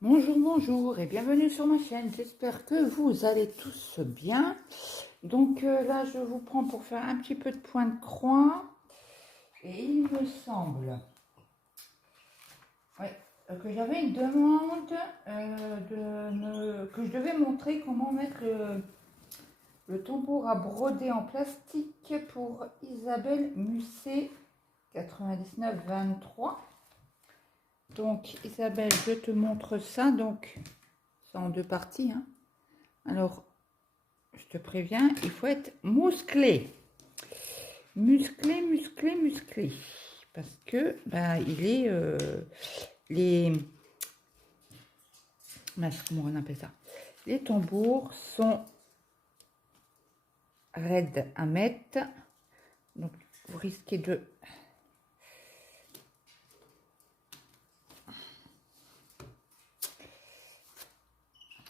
Bonjour, bonjour et bienvenue sur ma chaîne. J'espère que vous allez tous bien. Donc là, je vous prends pour faire un petit peu de point de croix. Et il me semble ouais, que j'avais une demande que je devais montrer comment mettre le tambour à broder en plastique pour Isabelle Musset 9923. Donc Isabelle, je te montre ça. Donc c'est en deux parties, hein. Alors, je te préviens, il faut être musclé. Musclé, musclé, musclé. Parce que, il est... les... comment on appelle ça? Les tambours sont raides à mettre. Donc, vous risquez de...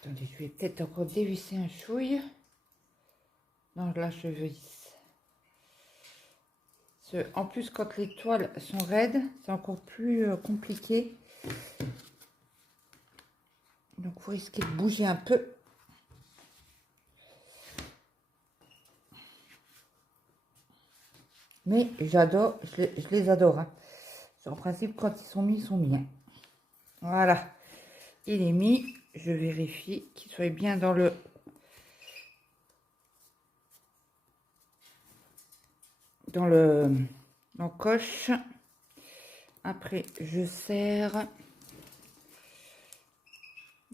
Attendez, je vais peut-être encore dévisser un chouille. Non, là, je visse. En plus, quand les toiles sont raides, c'est encore plus compliqué. Donc, vous risquez de bouger un peu. Mais j'adore, je les adore. Hein. En principe, quand ils sont mis, ils sont mis. Hein. Voilà. Il est mis. Je vérifie qu'il soit bien dans le... l'encoche. Après, je serre.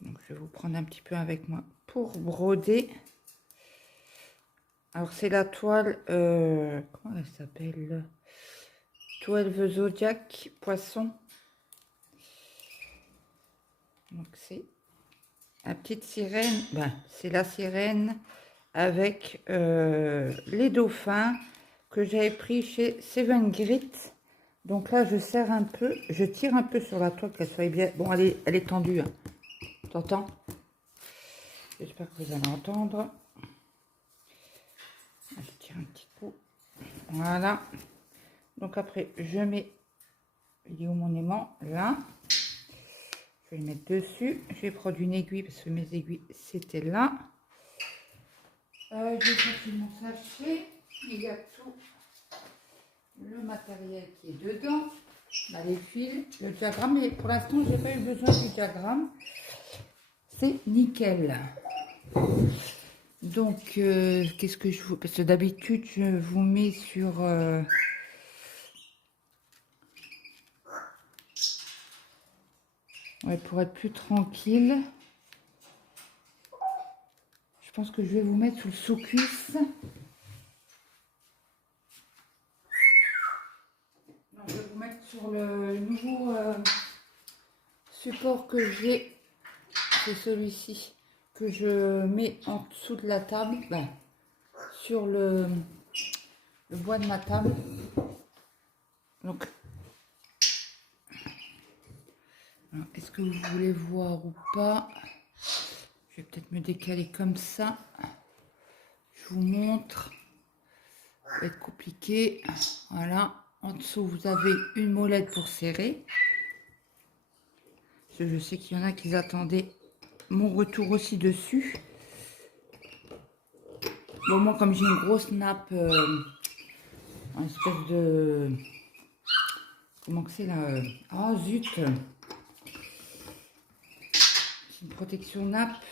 Donc, je vais vous prendre un petit peu avec moi pour broder. Alors, c'est la toile... comment elle s'appelle? 12 Zodiac Poisson. Donc, c'est la petite sirène. C'est la sirène avec les dauphins que j'avais pris chez Seven Grit. Donc là, je serre un peu, je tire un peu sur la toile qu'elle soit bien. Bon, elle est tendue. Hein. T'entends? J'espère que vous allez entendre. Je tire un petit coup. Voilà. Donc après, je mets... Il est où mon aimant? Là. Je vais le mettre dessus. Je vais prendre une aiguille parce que mes aiguilles, c'était là. Je vais sortir mon sachet. Il y a tout le matériel qui est dedans. Là, les fils, le diagramme. Mais pour l'instant, j'ai pas eu besoin du diagramme. C'est nickel. Donc, qu'est-ce que je vous... Parce que d'habitude, je vous mets sur... Ouais, pour être plus tranquille. Je pense que je vais vous mettre sous le sous-cuisse. Je vais vous mettre sur le nouveau support que j'ai. C'est celui-ci que je mets en dessous de la table. Sur le bois de ma table. Donc, est-ce que vous voulez voir ou pas? Je vais peut-être me décaler comme ça. Je vous montre. Ça va être compliqué. Voilà. En dessous, vous avez une molette pour serrer. Parce que je sais qu'il y en a qui attendaient mon retour aussi dessus. Bon, moi, comme j'ai une grosse nappe, une espèce de... Comment que c'est là? Oh, zut! C'est une protection nappe.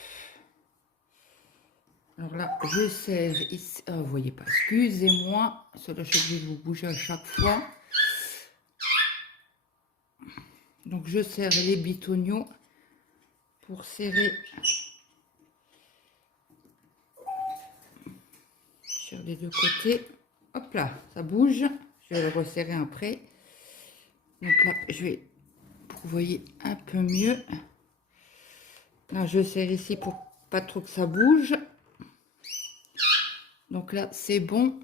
Alors là, je serre ici. Oh, vous voyez pas. Excusez-moi. Cela, je suis obligée de vous bouger à chaque fois. Donc, je serre les bitoniaux pour serrer sur les deux côtés. Hop là, ça bouge. Je vais le resserrer après. Donc là, je vais, pour que vous voyez un peu mieux. Là, je serre ici pour pas trop que ça bouge. Donc là, c'est bon.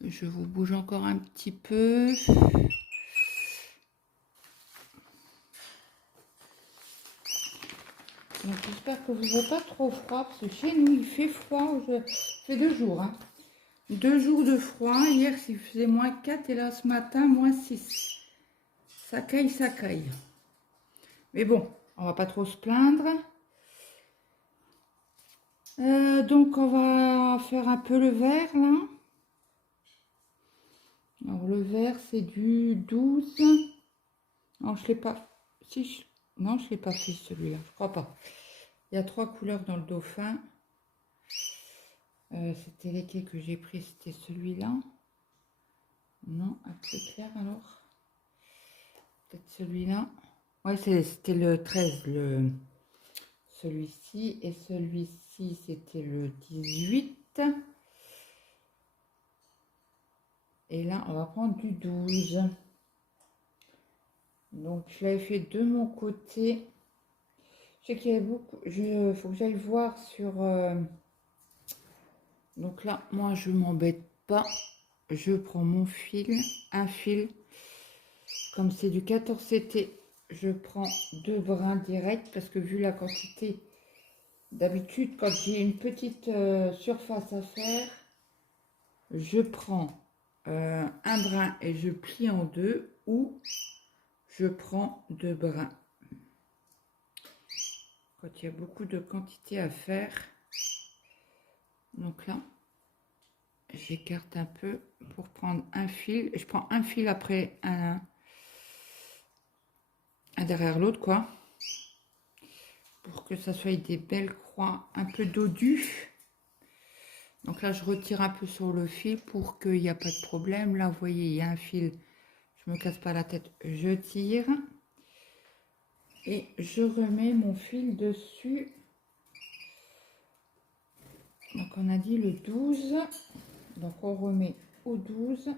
Je vous bouge encore un petit peu. Donc j'espère que vous n'avez pas trop froid, parce que chez nous, il fait froid. Il fait 2 jours. Hein. 2 jours de froid. Hier, il faisait -4 et là, ce matin, -6. Ça caille, ça caille. Mais bon, on va pas trop se plaindre. Donc on va faire un peu le vert là. Alors le vert c'est du 12. Non, je l'ai pas. Si non, je l'ai pas fait celui-là, je crois pas. Il y a 3 couleurs dans le dauphin. C'était lesquels que j'ai pris, c'était celui-là. Non, un peu clair alors. Peut-être celui-là. Ouais, c'était le 13, celui-ci. Et celui-ci, c'était le 18. Et là, on va prendre du 12. Donc, je l'avais fait de mon côté. Je sais qu'il y avait beaucoup. Il faut que j'aille voir sur... Donc là, moi, je m'embête pas. Je prends mon fil, un fil. Comme c'est du 14 CT, je prends 2 brins directs parce que vu la quantité, d'habitude, quand j'ai une petite surface à faire, je prends un brin et je plie en deux ou je prends 2 brins. Quand il y a beaucoup de quantité à faire, donc là, j'écarte un peu pour prendre un fil. Je prends un fil après un derrière l'autre, quoi. Pour que ça soit des belles croix un peu dodues. Donc là, je retire un peu sur le fil pour qu'il n'y a pas de problème. Là, vous voyez, il y a un fil. Je me casse pas la tête. Je tire. Et je remets mon fil dessus. Donc, on a dit le 12. Donc, on remet au 12.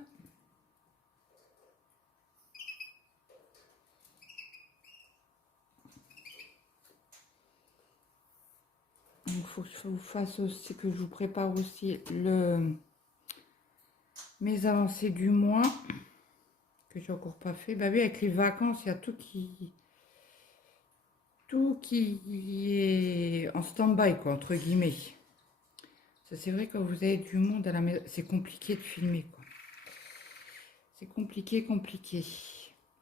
Il faut que je vous fasse aussi, que je vous prépare aussi mes avancées du mois. Que j'ai encore pas fait. Bah oui, avec les vacances, il y a tout qui est en stand-by, quoi, entre guillemets. Ça, c'est vrai, quand vous avez du monde à la maison, c'est compliqué de filmer, quoi. C'est compliqué.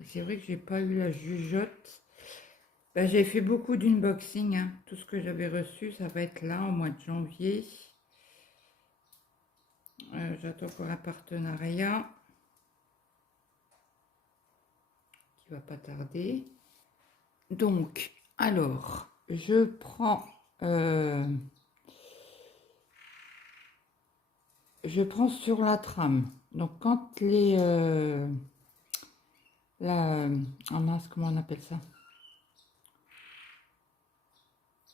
C'est vrai que j'ai pas eu la jugeote. Bah, j'ai fait beaucoup d'unboxing, hein. Tout ce que j'avais reçu, ça va être là, au mois de janvier. J'attends pour un partenariat qui va pas tarder. Donc, alors, je prends sur la trame. Donc, quand les oh mince, comment on appelle ça?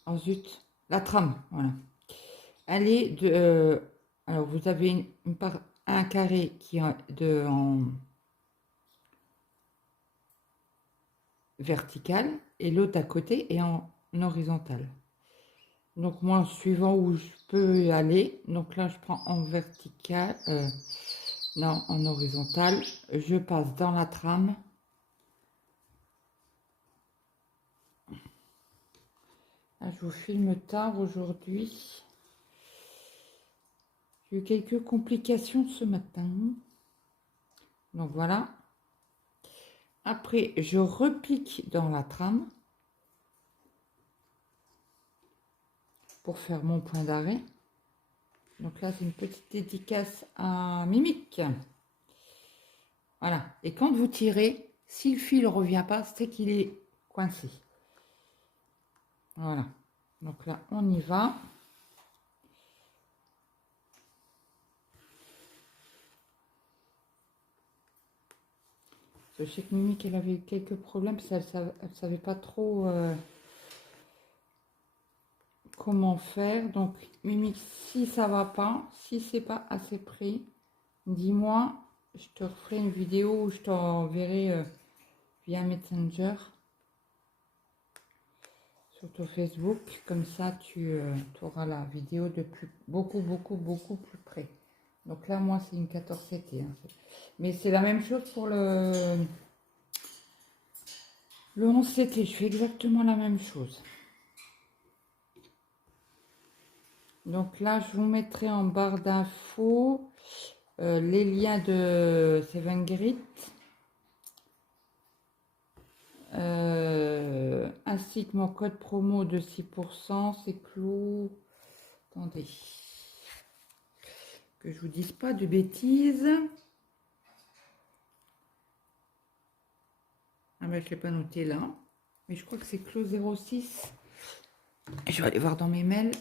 Oh zut, la trame, voilà. Elle est de alors vous avez un carré qui est en vertical et l'autre à côté est en horizontal. Donc moi, suivant où je peux aller, donc là je prends en vertical, non, en horizontal, je passe dans la trame. Là, je vous filme tard aujourd'hui. J'ai eu quelques complications ce matin. Donc voilà. Après, je repique dans la trame pour faire mon point d'arrêt. Donc là, c'est une petite dédicace à Mimique. Voilà. Et quand vous tirez, si le fil ne revient pas, c'est qu'il est coincé. Voilà. Donc là, on y va. Je sais que Mimique, elle avait eu quelques problèmes parce qu'elle ne savait pas trop comment faire. Donc, Mimique, si ça va pas, si c'est pas assez pris, dis-moi. Je te referai une vidéo où je t'enverrai via Messenger sur ton Facebook. Comme ça, tu auras la vidéo de beaucoup plus près. Donc là, moi, c'est une 14 CT. Hein. Mais c'est la même chose pour le 11 CT. Je fais exactement la même chose. Donc là, je vous mettrai en barre d'infos les liens de Seven Grit. ainsi que mon code promo de 6%. C'est clos. Attendez. Que je vous dise pas de bêtises. Ah ben, je ne l'ai pas noté là. Mais je crois que c'est clos 06. Je vais aller voir dans mes mails.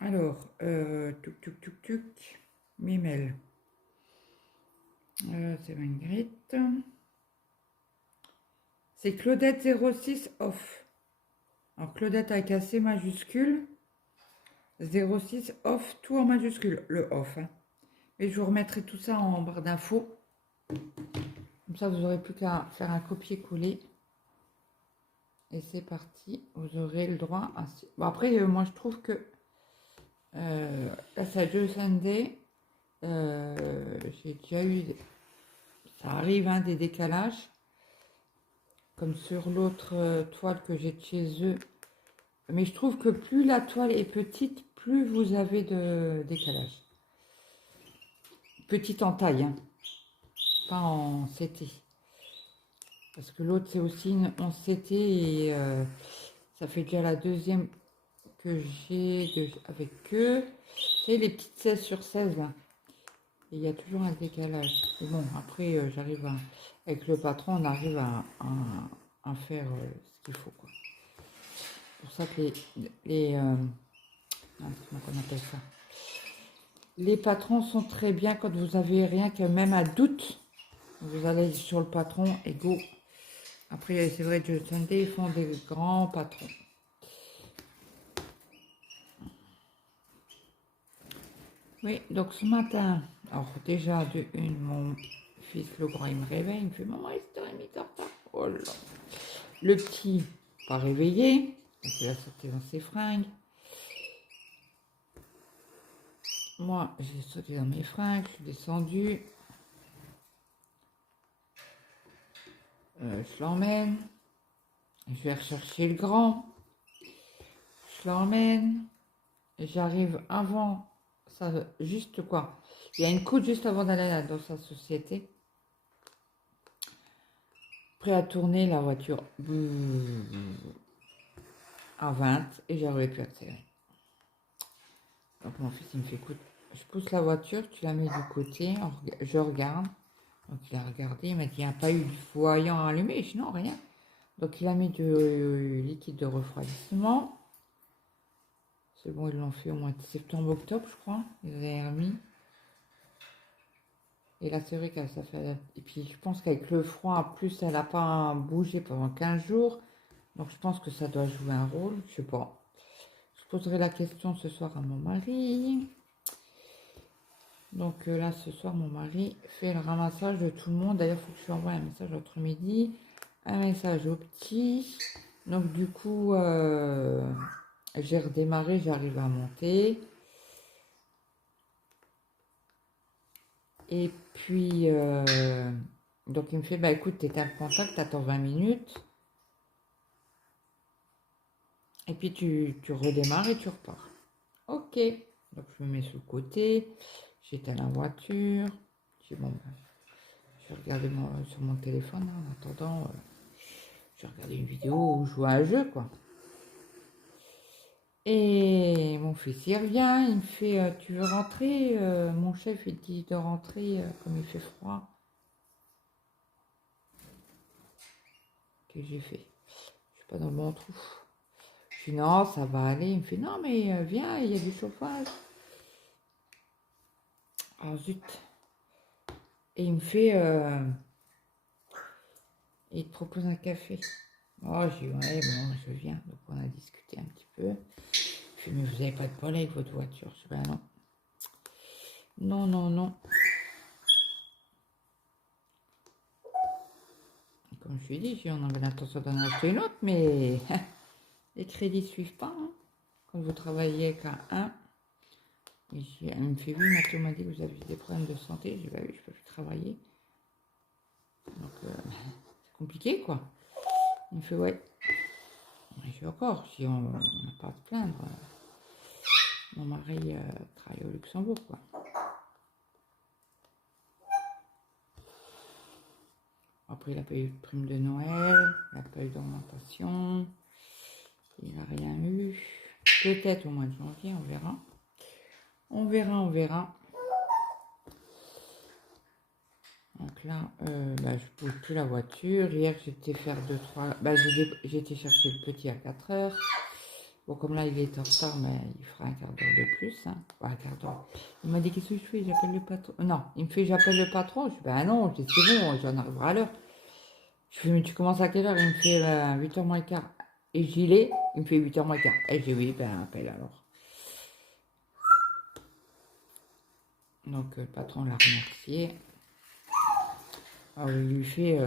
Alors, tuc. Mes mails. C'est Ingrid. C'est Claudette 06 off. Alors, Claudette avec un C majuscule. 06 off, tout en majuscule, le off. Hein. Et je vous remettrai tout ça en barre d'infos. Comme ça, vous n'aurez plus qu'à faire un copier-coller. Et c'est parti. Vous aurez le droit à... Bon, après, moi, je trouve que... là, c'est Joe Sunday. J'ai déjà eu... Ça arrive, hein, des décalages. Comme sur l'autre toile que j'ai de chez eux. Mais je trouve que plus la toile est petite, plus vous avez de décalage. Petite en taille, hein. Pas en CT. Parce que l'autre, c'est aussi une 11 CT et ça fait déjà la deuxième que j'ai avec eux. C'est les petites 16 sur 16. Là. Et il y a toujours un décalage. Et bon, après, j'arrive à... Avec le patron, on arrive à faire ce qu'il faut, quoi. C'est pour ça que comment on appelle ça? Les patrons sont très bien quand vous avez rien que même un doute. Vous allez sur le patron et go. Après, c'est vrai, Joe Sunday, ils font des grands patrons. Oui, donc ce matin, alors déjà, de une, mon fils, le grand, il me réveille, il me fait, maman, il est mis en retard. Oh là. Le petit, pas réveillé, donc il a sauté dans ses fringues. Moi, j'ai sauté dans mes fringues, je suis descendue. Je l'emmène. Je vais rechercher le grand. Je l'emmène. J'arrive avant, ça, juste quoi. Il y a une coude juste avant d'aller dans sa société. Prêt à tourner la voiture à 20 et j'arrivais plus à accélérer. Donc mon fils il me fait écoute, je pousse la voiture, tu la mets du côté, je regarde. Donc il a regardé, il m'a dit il n'y a pas eu de voyant allumé, je dis non rien. Donc il a mis du liquide de refroidissement. C'est bon, ils l'ont fait au mois de septembre-octobre, je crois. Ils avaient remis. Et là, c'est vrai que ça fait... Et puis, je pense qu'avec le froid, plus, elle n'a pas bougé pendant 15 jours. Donc, je pense que ça doit jouer un rôle. Je sais pas. Je poserai la question ce soir à mon mari. Donc, là, ce soir, mon mari fait le ramassage de tout le monde. D'ailleurs, il faut que je lui envoie un message entre-midi. Un message au petit. Donc, du coup, j'ai redémarré. J'arrive à monter. Et puis, donc il me fait, bah écoute, t'éteins le contact, t'attends 20 minutes. Et puis tu redémarres et tu repars. Ok. Donc je me mets sur le côté, j'éteins la voiture. Je dis, bon, je vais regarder sur mon téléphone hein, en attendant. Je vais regarder une vidéo ou jouer à un jeu, quoi. Et mon fils il revient, il me fait, tu veux rentrer mon chef il dit de rentrer comme il fait froid. Qu'est-ce que j'ai fait? Je suis pas dans le bon trou. Je dis non, ça va aller. Il me fait non, mais viens, il y a du chauffage. Ah zut. Et il me fait, il te propose un café. Oh, j'ai dit ouais, bon, je viens. Donc on a discuté un petit peu. Il fait mais vous n'avez pas de problème avec votre voiture. Je dis ben non. Non, non, non. Comme je lui ai dit, on avait l'intention d'en acheter une autre, mais les crédits ne suivent pas. Hein. Quand vous travaillez avec un. Et elle me fait, oui, Mathieu m'a dit que vous avez des problèmes de santé. Je dis, bah oui, je peux plus travailler. Donc, c'est compliqué, quoi. Il me fait, ouais. Je dis, encore, si on n'a pas à se plaindre. Mon mari travaille au Luxembourg, quoi. Après, il n'a pas eu de prime de Noël, il n'a pas eu d'augmentation, il n'a rien eu. Peut-être au mois de janvier, on verra. On verra, on verra. Donc là, je ne bouge plus la voiture. Hier, j'étais faire 2-3... j'étais chercher le petit à 4 heures. Bon, comme là, il est en retard, mais il fera un quart d'heure de plus. Hein. Ouais, un quart d'heure. Il m'a dit, qu'est-ce que je fais? J'appelle le patron. Non, il me fait, j'appelle le patron. Je dis, ben non, c'est bon, j'en arriverai à l'heure. Je fais, mais tu commences à quelle heure? Il me fait 8h moins le quart. Et j'y l'ai, il me fait 8h moins le quart. Et j'ai dit, oui, ben appelle alors. Donc, le patron l'a remercié. Alors, il lui fait,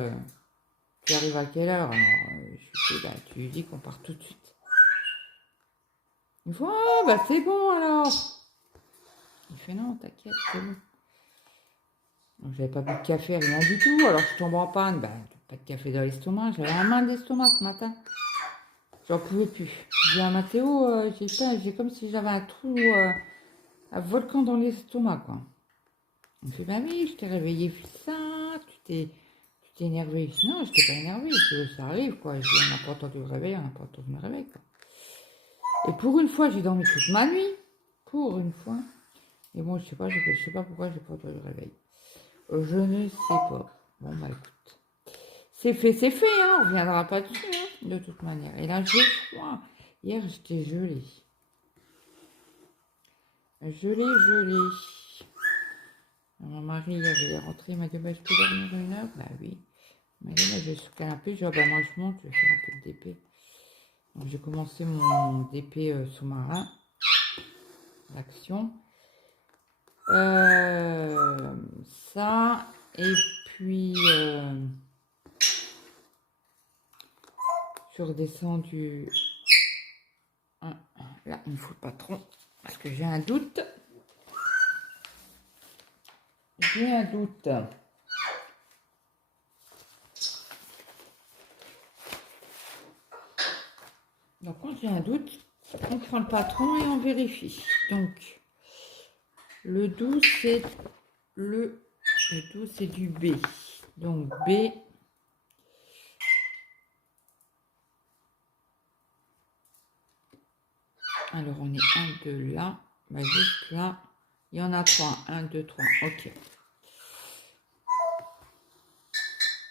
tu arrives à quelle heure? Alors, je lui fais, bah, tu lui dis qu'on part tout de suite. Il me fait, oh, bah c'est bon alors. Il fait, non, t'inquiète, c'est bon. Donc, j'avais pas bu de café, rien du tout. Alors, je tombe en panne. Bah, pas de café dans l'estomac. J'avais un mal d'estomac ce matin. J'en pouvais plus. J'ai dit à Mathéo, j'ai comme si j'avais un trou, un volcan dans l'estomac, quoi. Il me fait, bah oui, je t'ai réveillé, ça, tu t'es énervé. Je dis, non, je t'ai pas énervé, ça arrive, quoi. Je dis, on n'a pas entendu le réveil, on n'a pas entendu le réveil, quoi. Et pour une fois, j'ai dormi toute ma nuit. Pour une fois. Et bon, je sais pas pourquoi j'ai pas entendu le réveil. Je ne sais pas. Bon, bah écoute. C'est fait, hein. On reviendra pas dessus, hein, de toute manière. Et là, j'ai froid. Hier, j'étais gelée. Gelée. Mon mari, il est rentré, il m'a dit, bah, je peux dormir 1 heure? Bah oui. Il m'a dit, bah, je vais sur le canapé. Je dis, bah, moi, je monte, je vais faire un peu de DP. Donc, j'ai commencé mon DP sous-marin. L'action. Ça, et puis je suis redescendue. Là, il me faut le patron parce que j'ai un doute. Donc, quand j'ai un doute, on prend le patron et on vérifie. Donc, le 12, c'est c'est du B. Donc, B. Alors, on est 1, 2 là. Bah, juste là. Il y en a 3. 1, 2, 3. Ok.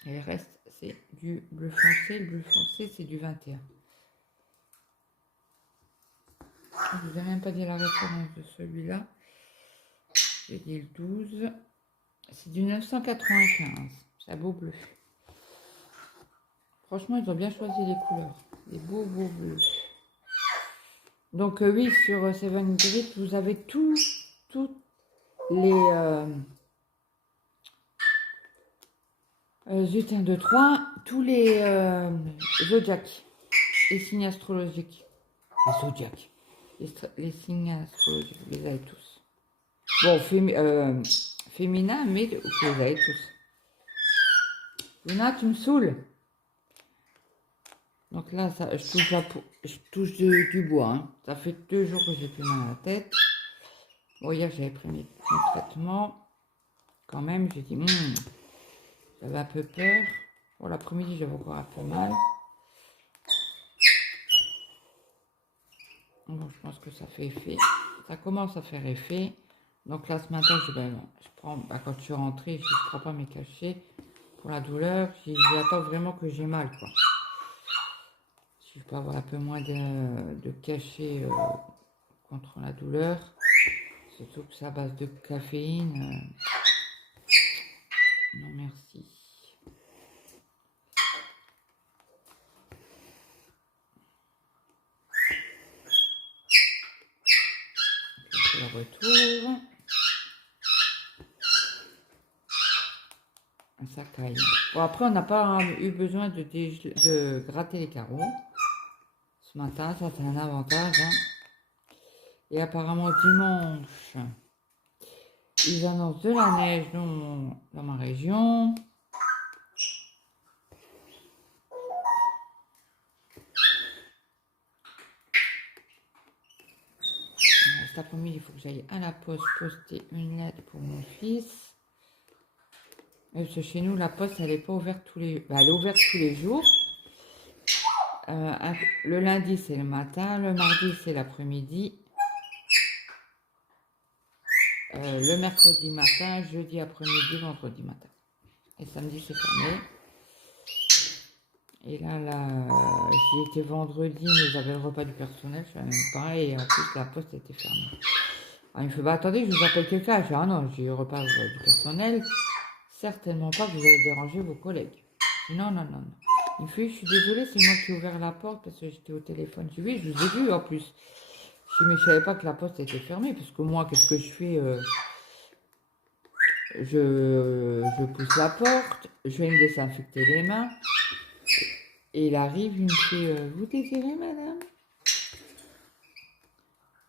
Et le reste, c'est du bleu foncé. Le bleu foncé, c'est du 21. Je ne vous ai même pas dit la référence de celui-là. J'ai dit le 12. C'est du 995. C'est un beau bleu. Franchement, ils ont bien choisi les couleurs. Des beaux bleus. Donc oui, sur Seven Grit, vous avez tous les zut, 1, 2, 3, tous les zodiacs, les signes astrologiques. Les zodiacs. Les signes astrologiques, vous les avez tous. Bon, féminin, mais vous les avez tous. Luna, tu me saoules. Donc là, ça, je touche du bois. Hein. Ça fait 2 jours que j'ai plus mal à la tête. Bon, hier, j'avais pris mes traitements. Quand même, j'ai dit, j'avais un peu peur. Bon, l'après-midi, j'avais encore un peu mal. Bon, je pense que ça fait effet. Ça commence à faire effet. Donc là, ce matin, je prends, quand je suis rentrée, je ne prends pas mes cachets pour la douleur. J'attends vraiment que j'ai mal, quoi. Si je peux avoir un peu moins de cachets contre la douleur, surtout que c'est à base de caféine. Non, merci. Le retour. Ça caille. Bon, après, on n'a pas eu besoin de gratter les carreaux. Ce matin, ça c'est un avantage. Hein. Et apparemment, dimanche, ils annoncent de la neige dans ma région. Cet après-midi, il faut que j'aille à la poste poster une lettre pour mon fils. Parce que chez nous, la poste, elle n'est pas ouverte tous les... elle est ouverte tous les jours. Le lundi, c'est le matin. Le mardi, c'est l'après-midi. Le mercredi matin, jeudi après-midi, vendredi matin. Et samedi, c'est fermé. Et là, j'y étais vendredi, mais ils avaient le repas du personnel, je ne savais même pas. Et en plus, la poste était fermée. Alors, il me fait, bah attendez, je vous appelle quelqu'un. Je dis, ah non, j'ai le repas du personnel. Certainement pas que vous allez déranger vos collègues. Je dis, non, non, non, non. Il me fait, je suis désolée, c'est moi qui ai ouvert la porte parce que j'étais au téléphone. Je dis, oui, je vous ai vu en plus. Je dis, mais je savais pas que la poste était fermée, parce que moi, qu'est-ce que je fais je pousse la porte, je vais me désinfecter les mains. Et il arrive, il me fait, vous désirez, madame?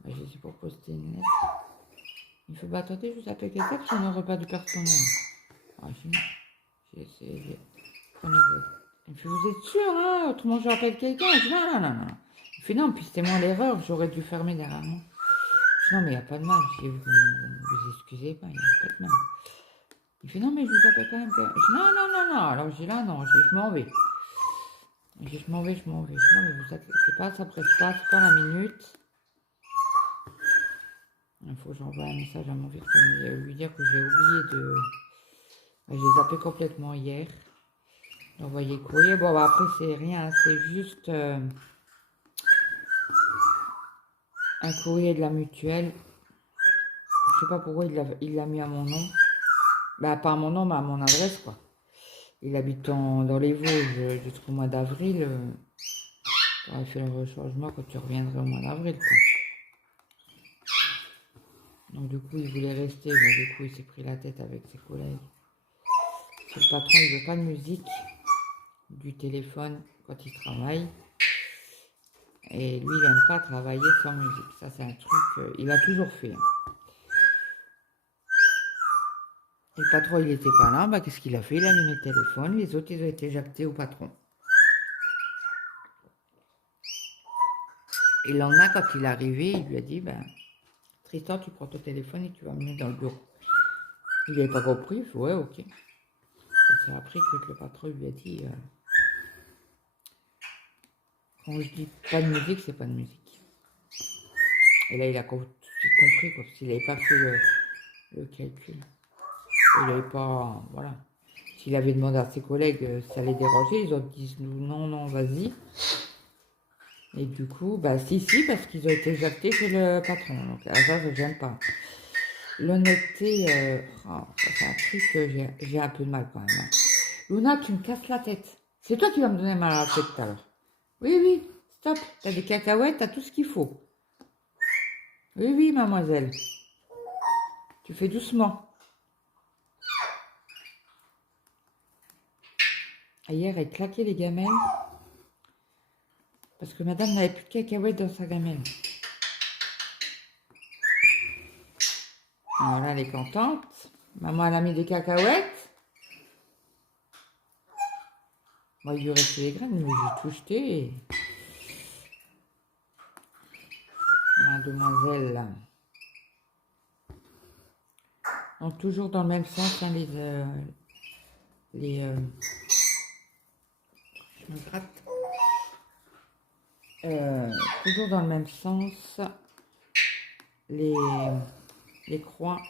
Je dis, pour poster une lettre. Il me fait, bah attendez, je vous appelle quelqu'un parce qu'on a un repas du personnel. Ah, j'ai essayé, prenez-vous. Il me fait, vous êtes sûr, hein? Autrement, je rappelle quelqu'un. Je dis, non, non, non, non. Il fait, non, puis c'était moi l'erreur, j'aurais dû fermer derrière moi. Je dis, non, mais il n'y a pas de mal. Je dis, vous excusez pas, il n'y a pas de mal. Il fait, non, mais je vous appelle quand même. Je dis, non, non, non, non. Alors, je dis, là, non, je m'en vais. Je dis, je m'en vais, je m'en vais. Je dis, non, mais vous inquiétez pas, ça presse pas, c'est pas la minute. Il faut que j'envoie un message à mon virtuel, lui dire que j'ai oublié de... J'ai zappé complètement hier. D'envoyer courrier. Bon, bah, après, c'est rien, c'est juste un courrier de la mutuelle. Je sais pas pourquoi il l'a mis à mon nom. Bah, pas à mon nom, mais à mon adresse, quoi. Il habite dans les Vosges jusqu'au mois d'avril. Tu aurais fait le rechargement quand tu reviendrais au mois d'avril, quoi. Donc, du coup, il voulait rester. Mais du coup, il s'est pris la tête avec ses collègues. Le patron, il veut pas de musique du téléphone quand il travaille. Et lui, il n'aime pas travailler sans musique. Ça, c'est un truc il a toujours fait. Et le patron, il n'était pas là. Bah, qu'est-ce qu'il a fait? Il a allumé le téléphone. Les autres, ils ont été jactés au patron. Et le lendemain, quand il est arrivé, il lui a dit, ben, Tristan, tu prends ton téléphone et tu vas me mettre dans le bureau. Il n'avait pas compris. Il fait, ouais, ok. Et c'est après que le patron lui a dit, quand je dis pas de musique, c'est pas de musique. Et là, il a compris, quoi, parce qu'il n'avait pas fait le calcul. Il n'avait pas, voilà. S'il avait demandé à ses collègues si ça allait déranger, ils ont dit non, non, vas-y. Et du coup, bah si, parce qu'ils ont été jactés chez le patron. Donc ça, je n'aime pas. L'honnêteté, ça c'est un truc que j'ai un peu de mal quand même. Hein. Luna, tu me casses la tête. C'est toi qui vas me donner mal à la tête tout à l'heure. Oui, oui, stop. T'as des cacahuètes, t'as tout ce qu'il faut. Oui, oui, mademoiselle. Tu fais doucement. Hier, elle claquait les gamelles. Parce que madame n'avait plus de cacahuètes dans sa gamelle. Voilà, elle est contente. Maman, elle a mis des cacahuètes. Moi, il lui restait des graines, mais j'ai tout jeté. Mademoiselle. Là. Donc, toujours dans le même sens, hein, je me gratte. Toujours dans le même sens, les croix.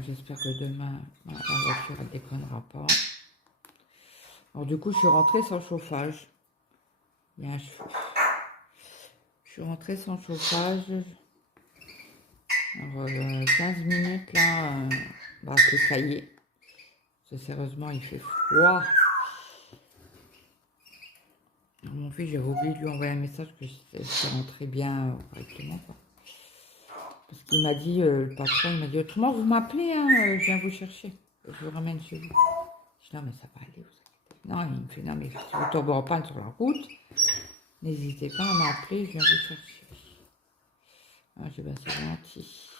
J'espère que demain, la voiture ne déconnera pas. Alors du coup, je suis rentrée sans chauffage. Il y a un cheveu. Je suis rentrée sans chauffage. Alors, 15 minutes là, bah, c'est caillé. Sérieusement, il fait froid. Alors, mon fils, j'avais oublié de lui envoyer un message que je suis rentrée bien correctement. Quoi. Parce qu'il m'a dit, le patron, il m'a dit, autrement, vous m'appelez, hein, je viens vous chercher. Je vous ramène chez vous. Je dis, non, mais ça va aller, vous inquiétez. Non, il me fait, non, mais si vous tombez en panne sur la route, n'hésitez pas à m'appeler, je viens vous chercher. Ah, j'ai dit, ben, c'est gentil.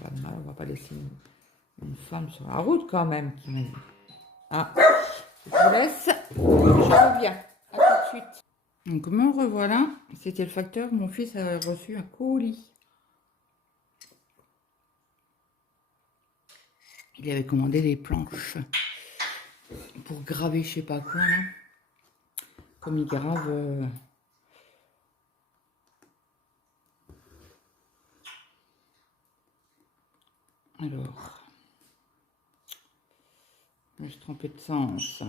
Pas de mal, on va pas laisser une femme sur la route quand même, qui m'a dit. Ah, je vous laisse, je reviens. À tout de suite. Donc me revoilà, c'était le facteur, mon fils a reçu un colis. Il avait commandé des planches pour graver je sais pas quoi là. Comme il grave... Alors, je me suis trompée de sens.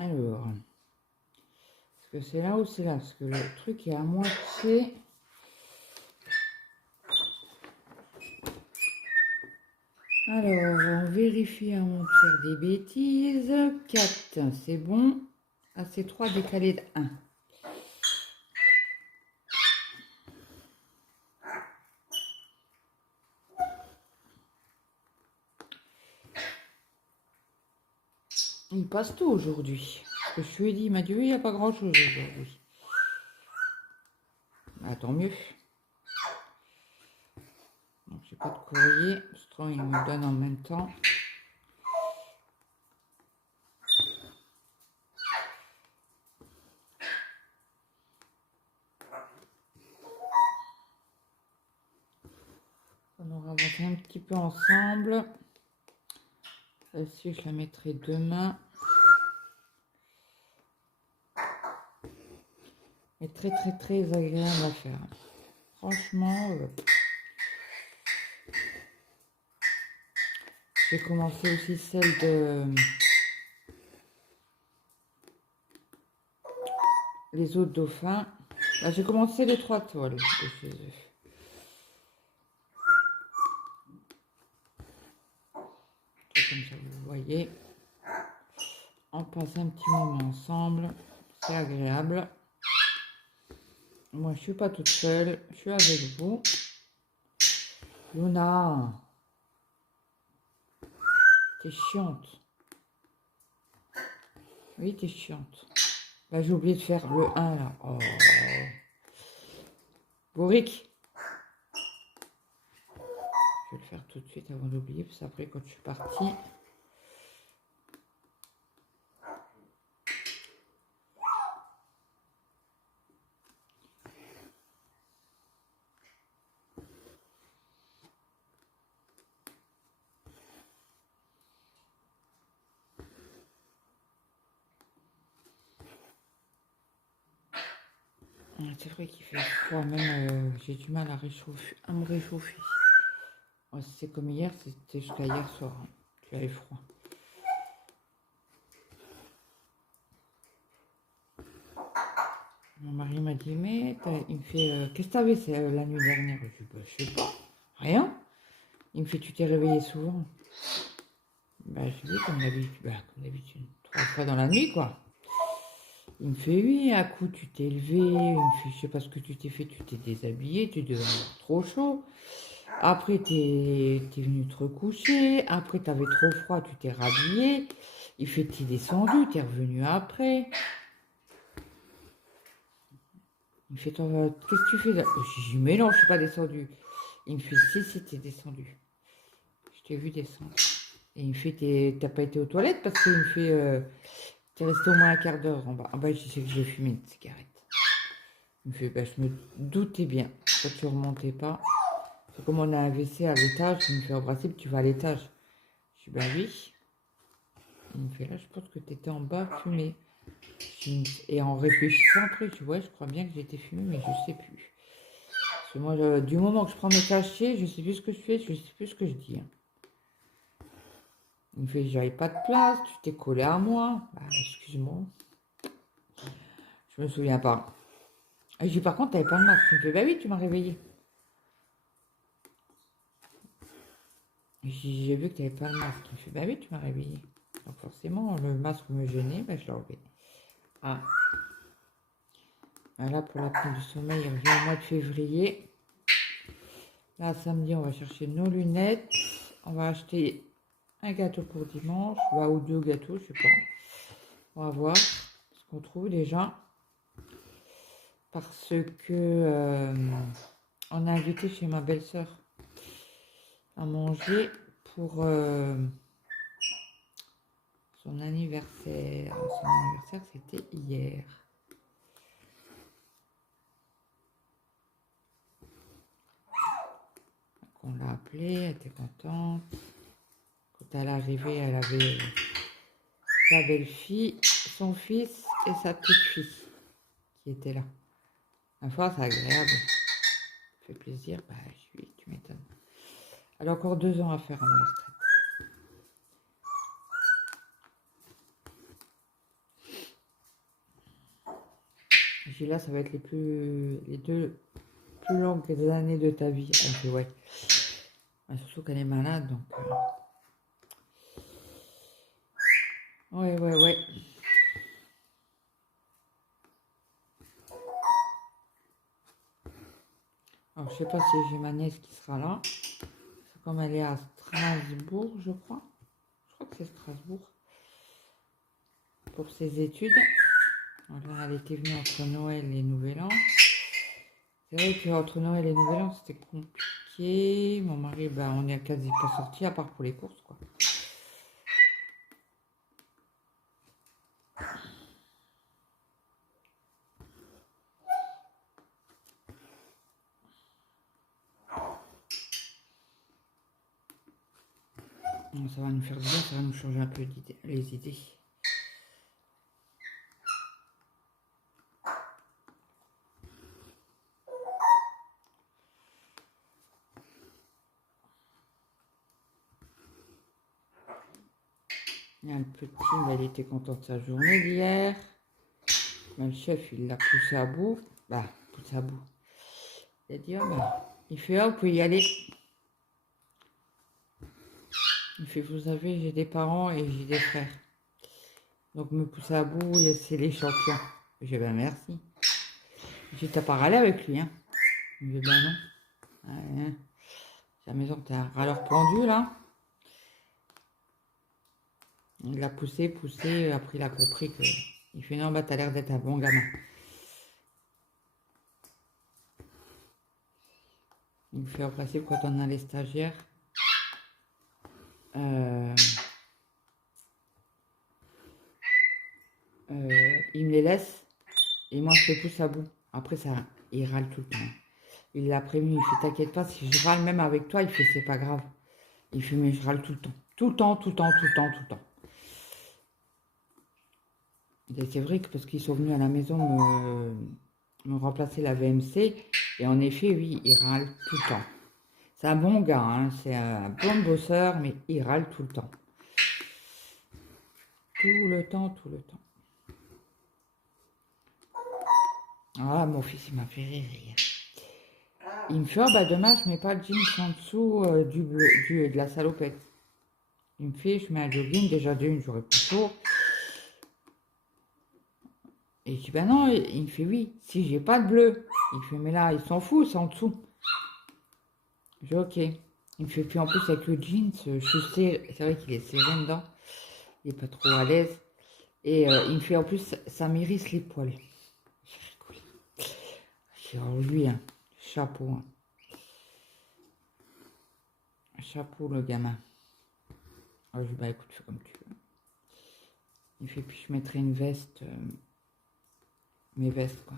Alors, est-ce que c'est là ou c'est là? Parce que le truc est à moitié. Alors, on vérifie avant de faire des bêtises. 4, c'est bon. Ah, c'est 3 décalé de 1. Il passe tout aujourd'hui. Ce que je lui ai dit, il m'a dit oui, il n'y a pas grand chose aujourd'hui. Ah, tant mieux. Donc, j'ai pas de courrier. Strong, il me donne en même temps. On aura avancé un petit peu ensemble. Celle-ci, je la mettrai demain. Et très agréable à faire. Franchement, j'ai commencé aussi celle de les autres dauphins. Là, j'ai commencé les 3 toiles de chez eux. Comme ça, vous voyez. On passe un petit moment ensemble. C'est agréable. Moi, je suis pas toute seule. Je suis avec vous. Luna, t'es chiante. Oui, t'es chiante. Là, j'ai oublié de faire le 1, là. Oh. Bourrique. Je vais le faire tout de suite avant d'oublier, parce qu'après, quand je suis partie... C'est vrai qu'il fait froid, même j'ai du mal à me réchauffer. Ouais, c'est comme hier, c'était jusqu'à hier soir. Hein. Tu avais froid. Mon mari m'a dit, mais il me fait, qu'est-ce que t'avais la nuit dernière? Je dis, bah, je sais pas, rien. Il me fait, tu t'es réveillé souvent? Bah, je dis, comme d'habitude, 3 fois dans la nuit, quoi. Il me fait, oui, à coup, tu t'es levé. Il me fait, je sais pas ce que tu t'es fait, tu t'es déshabillé, tu devais avoir trop chaud. Après, t'es venu te recoucher. Après, t'avais trop froid, tu t'es rhabillé. Il fait, t'es descendu, t'es revenu après. Il me fait, qu'est-ce que tu fais là? Je dis, mais non, je suis pas descendu. Il me fait, si, t'es descendu. Je t'ai vu descendre. Et il me fait, t'as pas été aux toilettes parce qu'il me fait, t'es resté au moins un quart d'heure en bas. En bas, je sais que j'ai fumé une cigarette. Il me fait, bah, je me doutais bien. Quand tu remontais pas. C'est comme on a un WC à l'étage. Il me fait, embrasser, puis tu vas à l'étage. Je dis, bah oui. Il me fait, là, je pense que t'étais en bas fumé. Et en réfléchissant après, je dis, ouais, je crois bien que j'ai été fumé, mais je sais plus. Parce que moi, du moment que je prends mes cachets, je sais plus ce que je fais, je sais plus ce que je dis. Hein. Il me fait, j'avais pas de place, tu t'es collé à moi. Bah, excuse-moi. Je me souviens pas. Et je dis, par contre, t'avais pas de masque. Il me fait, bah oui, tu m'as réveillé. J'ai vu que t'avais pas le masque. Il me fait, bah oui, tu m'as réveillé. Donc forcément, le masque me gênait, bah, je l'ai enlevé. Ah. Là, pour la prise du sommeil, il revient au mois de février. Là, samedi, on va chercher nos lunettes. On va acheter un gâteau pour dimanche. Ou 2 gâteaux, je sais pas. On va voir ce qu'on trouve déjà. parce que on a invité chez ma belle-sœur à manger pour son anniversaire. Son anniversaire, c'était hier. Donc on l'a appelée, elle était contente. Quand elle est arrivée, elle avait sa belle-fille, son fils et sa petite-fille qui étaient là. Ma foi, c'est agréable. Ça fait plaisir. Bah, tu m'étonnes. Elle a encore 2 ans à faire avant la retraite. J'ai là, ça va être les 2 plus longues années de ta vie. Elle fait ouais. Surtout qu'elle est malade, donc. Ouais. Alors, je sais pas si j'ai ma nièce qui sera là. Comme elle est à Strasbourg, je crois. Je crois que c'est Strasbourg. Pour ses études. Alors, elle était venue entre Noël et Nouvel An. C'est vrai qu'entre Noël et Nouvel An, c'était compliqué. Mon mari, ben, on n'est quasi pas sorti, à part pour les courses, quoi. Donc, ça va nous faire du bien, ça va nous changer un peu les idées. Il y a le petit, elle était contente de sa journée d'hier. Le chef, il l'a poussé à bout. Bah, poussé à bout. Il a dit, oh, bah, il fait, oh, vous pouvez y aller. Il fait, vous savez, j'ai des parents et j'ai des frères. Donc, me pousser à bout, c'est les champions. J'ai dit, ben merci. J'ai dit, t'as pas râlé avec lui, hein. Il dit, ben non. Ouais, c'est la maison, t'es un râleur pendu, là. Il l'a poussé. Après, il a compris que. Il fait, non, bah, t'as l'air d'être un bon gamin. Il me fait en principe quand on a les stagiaires. Il me les laisse et moi je le pousse à bout. Après ça, il râle tout le temps. Il l'a prévenu, il fait t'inquiète pas, si je râle même avec toi, il fait c'est pas grave. Il fait mais je râle tout le temps. Tout le temps. Et c'est vrai que parce qu'ils sont venus à la maison me remplacer la VMC, et en effet, oui, il râle tout le temps. C'est un bon gars, hein, c'est un bon bosseur, mais il râle tout le temps. Tout le temps. Ah, mon fils, il m'a fait rire. Il me fait, oh bah dommage, je mets pas le jeans en dessous de la salopette. Il me fait, je mets un jogging, déjà d'une, j'aurais plus chaud. Et je dis, bah non, il me fait, oui, si j'ai pas de bleu. Il fait, mais là, il s'en fout, c'est en dessous. Je dis, ok. Il me fait, puis en plus, avec le jeans, je suis serré, c'est vrai qu'il est serré dedans. Il est pas trop à l'aise. Et il me fait, en plus, ça m'irrisse les poils. J'ai rigolé. Je dis, oh, lui, hein, chapeau. Hein. Chapeau, le gamin. Alors, je dis, bah écoute, fais comme tu veux. Il fait, puis je mettrai une veste, mes vestes, quoi.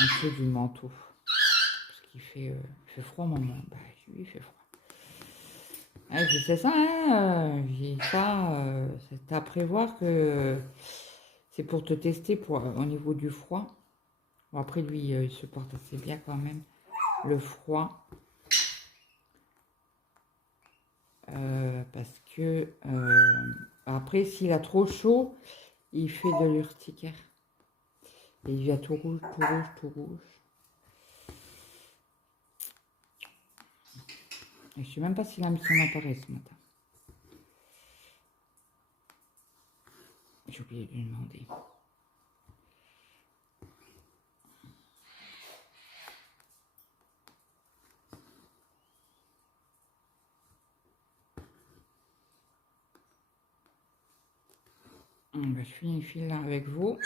En dessous du manteau. Parce qu'il fait froid, maman. Bah, lui, il fait froid. Ah, je sais ça, hein. J'ai ça, c'est à prévoir que c'est pour te tester au niveau du froid. Bon, après, lui, il se porte assez bien quand même. Le froid. Parce que après, s'il a trop chaud, il fait de l'urticaire. Et il vient tout rouge. Et je sais même pas s'il a mis son appareil ce matin. J'ai oublié de lui demander. Je finis le fil là avec vous.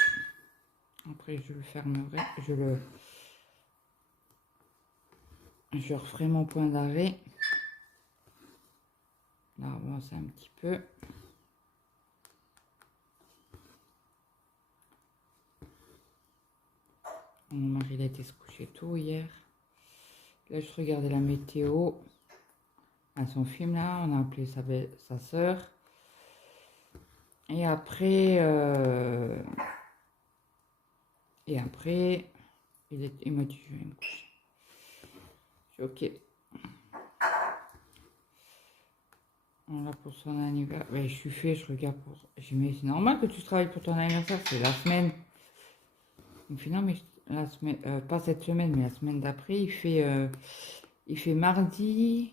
Après, je le fermerai. Je referai mon point d'arrêt. Là, on va avancer un petit peu. Mon mari, il a été se coucher tôt hier. Là, je regardais la météo. À son film, là, on a appelé sa soeur. Et après, il m'a dit, je vais me coucher. Je suis ok. Voilà pour son anniversaire. Ben, je suis fait, je regarde pour. J'ai dit, mais c'est normal que tu travailles pour ton anniversaire, c'est la semaine. Il me fait, non, mais la semaine, pas cette semaine, mais la semaine d'après, il fait mardi,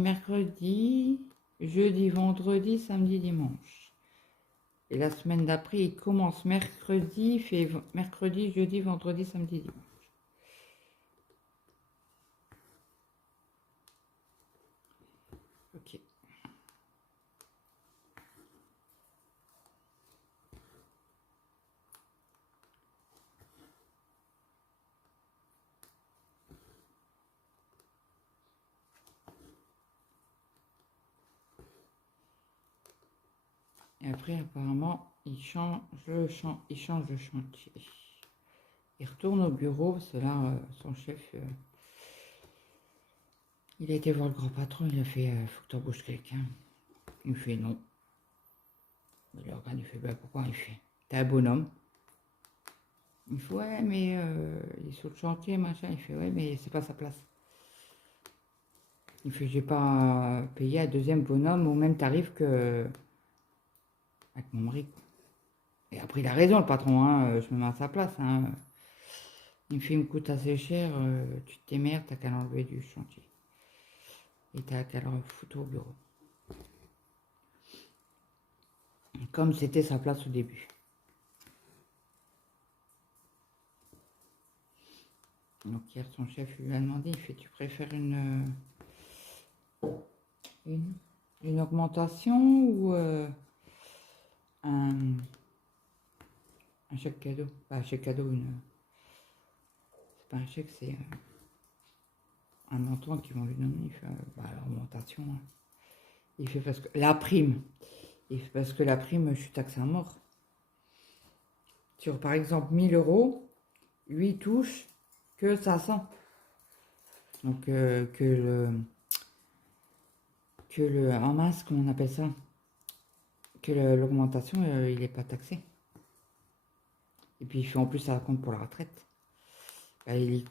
mercredi, jeudi, vendredi, samedi, dimanche. Et la semaine d'après, il commence mercredi, il fait mercredi, jeudi, vendredi, samedi, dimanche. Ok. Et après, apparemment, il change de chantier. Il retourne au bureau, parce que là, son chef, il a été voir le grand patron, il a fait, faut que tu embauches quelqu'un. Il me fait non. Le regarde, il fait, bah pourquoi? Il fait, t'es un bonhomme. Il fait, ouais, mais il est sur le chantier, machin. Il fait, ouais, mais c'est pas sa place. Il fait, j'ai pas payé un deuxième bonhomme au même tarif que avec mon mari. Et après, il a raison, le patron, hein, je me mets à sa place. Hein. Il me fait, il me coûte assez cher, tu te démerdes, t'as qu'à l'enlever du chantier. Et t'as qu'à le foutre au bureau. Comme c'était sa place au début. Donc hier, son chef lui a demandé, il fait, tu préfères une augmentation ou un chèque cadeau? Pas un chèque cadeau, c'est pas un chèque, c'est un montant qu'ils vont lui donner. Il fait, l'augmentation. Hein. Il fait parce que la prime. Il fait parce que la prime, je suis taxé à mort. Sur par exemple 1000 euros, lui touche que 500. Donc que le en masse, comment on appelle ça? Que l'augmentation, il n'est pas taxé. Et puis il fait en plus ça compte pour la retraite. Ben,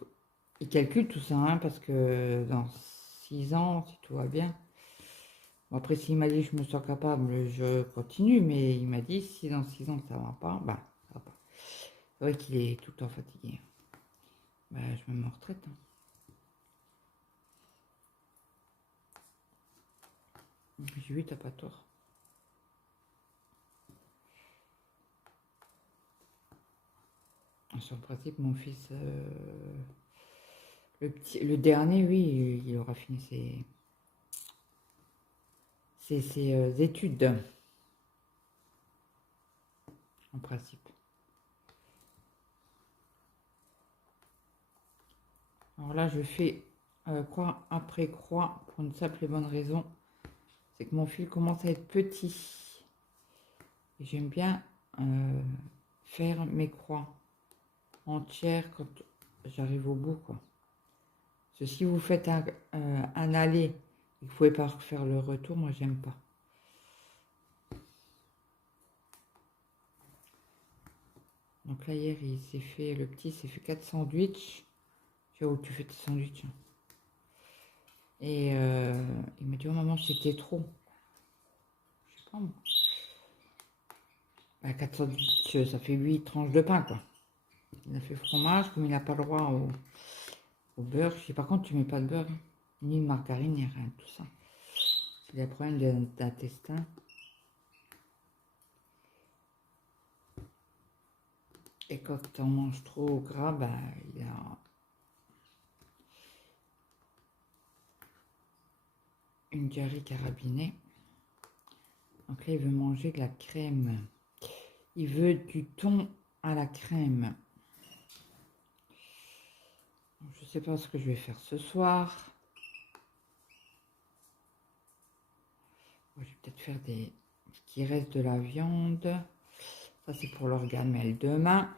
il calcule tout ça, hein, parce que dans 6 ans, si tout va bien. Bon, après, s'il m'a dit je me sens capable, je continue, mais il m'a dit si dans 6 ans ça va pas, bah ça va pas. C'est vrai qu'il est tout le temps fatigué. Bah, je me mets en retraite. Hein. J'ai vu, t'as pas tort. Sur le principe, mon fils, le dernier, oui, il aura fini ses études, en principe. Alors là, je fais croix après croix pour une simple et bonne raison. C'est que mon fil commence à être petit. Et j'aime bien faire mes croix entières quand j'arrive au bout, quoi. Parce que si vous faites un aller et que vous ne pouvez pas faire le retour, moi, j'aime pas. Donc là, hier, le petit s'est fait 4 sandwichs. Je sais où tu fais tes sandwichs. Et il m'a dit, oh maman, c'était trop. Je sais pas, moi. 4 sandwichs, ça fait 8 tranches de pain, quoi. Il a fait fromage, comme il n'a pas le droit au beurre. Je dis, par contre, tu mets pas de beurre, hein. Ni de margarine, ni rien, tout ça. C'est des problèmes d'intestin. Et quand on mange trop gras, bah, il a une diarrhée carabinée. Donc là, il veut manger de la crème. Il veut du thon à la crème. Je ne sais pas ce que je vais faire ce soir. Je vais peut-être faire des... qui reste de la viande. Ça, c'est pour l'organelle demain.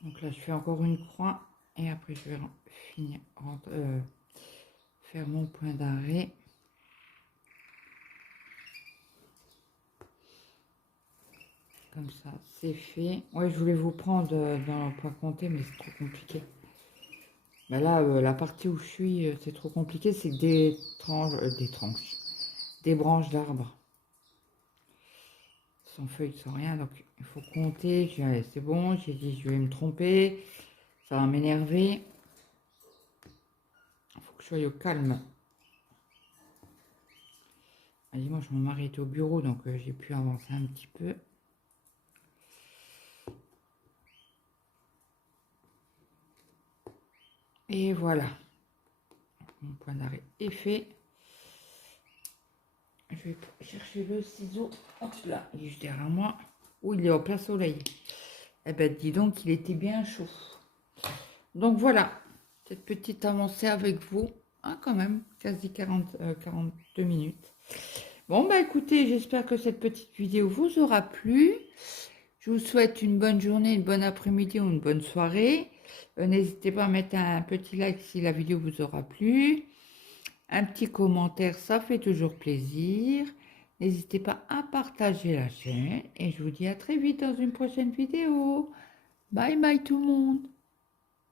Donc là, je fais encore une croix. Et après, je vais finir, faire mon point d'arrêt. Comme ça, c'est fait. Ouais, je voulais vous prendre dans le point compté, mais c'est trop compliqué. Ben là, la partie où je suis, c'est trop compliqué. C'est des tranches, des branches d'arbres. Sans feuilles, sans rien. Donc, il faut compter. Je dis, allez, c'est bon. J'ai dit, je vais me tromper. Ça va m'énerver. Il faut que je sois au calme. Dimanche, mon mari était au bureau, donc j'ai pu avancer un petit peu. Et voilà. Mon point d'arrêt est fait. Je vais chercher le ciseau. Hop là, il est juste derrière moi. Oh, il est en plein soleil. Eh ben, dis donc, il était bien chaud. Donc voilà, cette petite avancée avec vous. Ah, quand même, quasi 42 minutes. Bon, bah écoutez, j'espère que cette petite vidéo vous aura plu. Je vous souhaite une bonne journée, une bonne après-midi ou une bonne soirée. N'hésitez pas à mettre un petit like si la vidéo vous aura plu. Un petit commentaire, ça fait toujours plaisir. N'hésitez pas à partager la chaîne. Et je vous dis à très vite dans une prochaine vidéo. Bye bye tout le monde.